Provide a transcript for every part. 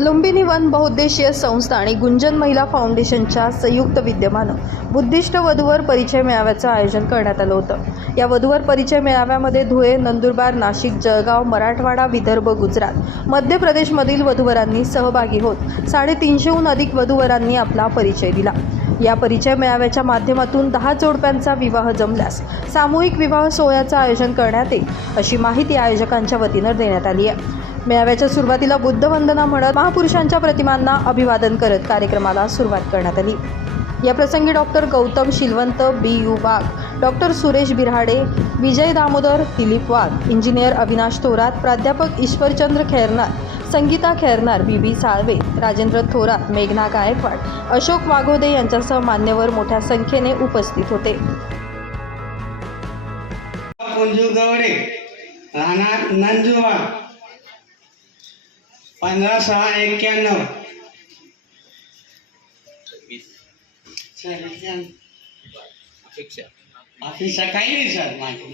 Lumbini one बहुउद्देशीय संस्था आणि गुंजन महिला फाउंडेशनच्या संयुक्त विद्यमानं बुद्धिस्ट वधूवर परिचय मेळाव्याचं आयोजन करण्यात आलं होतं. या वधूवर परिचय मेळाव्यामध्ये धुळे नंदुरबार नाशिक जळगाव मराठवाडा विदर्भ गुजरात मध्य प्रदेशमधील वधूवरांनी सहभागी होत साडेतीनशेहून अधिक वधूवरांनी आपला परिचय दिला. या परिचय मेळाव्याच्या माध्यमातून दहा जोडप्यांचा विवाह जमल्यास सामूहिक विवाह सोहळ्याचं आयोजन करण्यात येईल अशी माहिती आयोजकांच्या वतीनं देण्यात आली आहे. मेळाव्याच्या सुरुवातीला बुद्धवंदना म्हणत महापुरुषांच्या प्रतिमांना अभिवादन करत कार्यक्रमाला सुरुवात करण्यात आली. या प्रसंगी doctor Gautam Shilwant B. U. Wagh doctor Suresh Birade Vijay Damodar Dilip Wagh engineer Avinash Thorat प्राध्यापक ईश्वरचंद्र खैरनार संगीता खैरनार बी बी साळवे राजेंद्र थोरात मेघना गायकवाड अशोक वाघोदे यांच्यासह मान्यवर मोठ्या संख्येने उपस्थित होते. मंजू गवडे राहणार नंदुरबार पंधरा सहा एक्क्याण्णव. अपेक्षा. काही नाही सर माझी.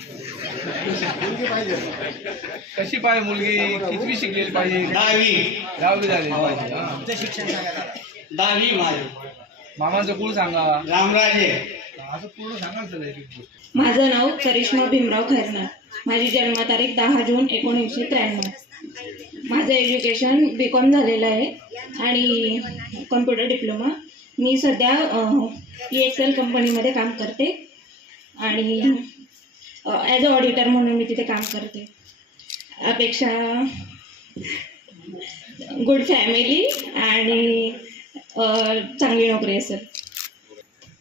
कशी पाहिजे मुलगी? कितवी शिकलेली पाहिजे दहावी. दहावी पाहिजे हा. दहावी माझी. मामाचं कुळ सांगा. रामराजे. असं पूर्ण सांगा सर. माझं नाव करिश्मा भीमराव खैरनार. माझी जन्मतारीख दहा जून एकोणीसशे त्र्याण्णव. माझं एज्युकेशन बी कॉम झालेलं आहे आणि कम्प्युटर डिप्लोमा. मी सध्या ई एक्स एल कंपनीमध्ये काम करते. आणि ॲज अ ऑडिटर म्हणून मी तिथे काम करते. अपेक्षा गुड फॅमिली आणि चांगली नोकरी आहे सर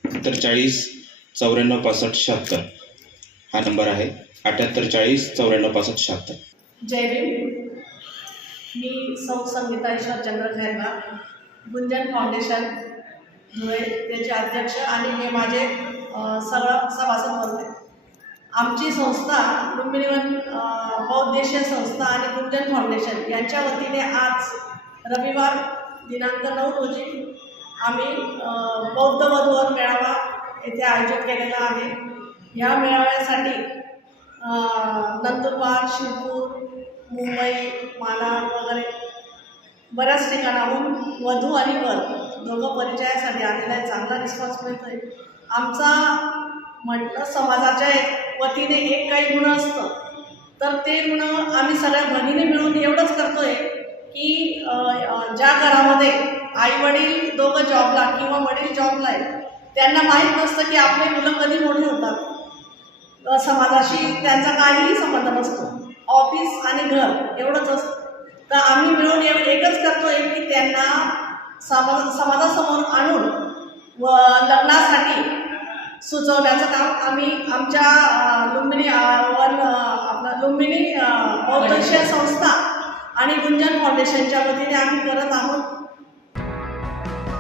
अठ्याहत्तर चाळीस चौऱ्याण्णव पासष्ट शहात्तर. हा नंबर आहे. अठ्याहत्तर चाळीस चौऱ्याण्णव पासष्ट शहात्तर. जय भीम. मी सौ संगीता ईश्वरचंद्र खैरनार गुंजन फाउंडेशन धुळे त्याचे अध्यक्ष आणि हे माझे सर्व सभासद बोलते आमची संस्था लुंबिनीवन बौद्धेशीय संस्था आणि गुंजन फाउंडेशन यांच्या वतीने आज रविवार दिनांक नऊ रोजी आम्ही बौद्ध वधूवर मेळावा येथे आयोजित केलेला आहे. या मेळाव्यासाठी नंदुरबार शिरपूर मुंबई मालाड वगैरे बऱ्याच ठिकाणाहून वधू आणि वर दोघं परिचयासाठी आलेला आहे. चांगला रिस्पॉन्स मिळतो आहे आमचा म्हटलं समाजाच्या एक वतीने एक काही गुण असतं. तर ते गुण आम्ही सगळ्या भगिनी मिळून एवढंच करतो आहे की ज्या घरामध्ये आई वडील दोघं जॉबला किंवा वडील जॉबला आहे त्यांना माहीत नसतं की आपले मुलं कधी मोठे होतात. समाजाशी त्यांचा काहीही संबंध नसतो. ऑफिस आणि घर एवढंच असतं. तर आम्ही मिळून एवढं एकच करतो आहे की त्यांना समाज समाजासमोर आणून व लग्नासाठी सुचवण्याचं काम आम्ही आमच्या लुंबिनी वन आपलं लुंबिनी अ, बहुउद्देशीय संस्था आणि गुंजन फाउंडेशनच्या वतीने आम्ही करत आहोत.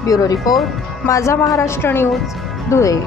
ब्युरो रिपोर्ट माझा महाराष्ट्र न्यूज धुळे.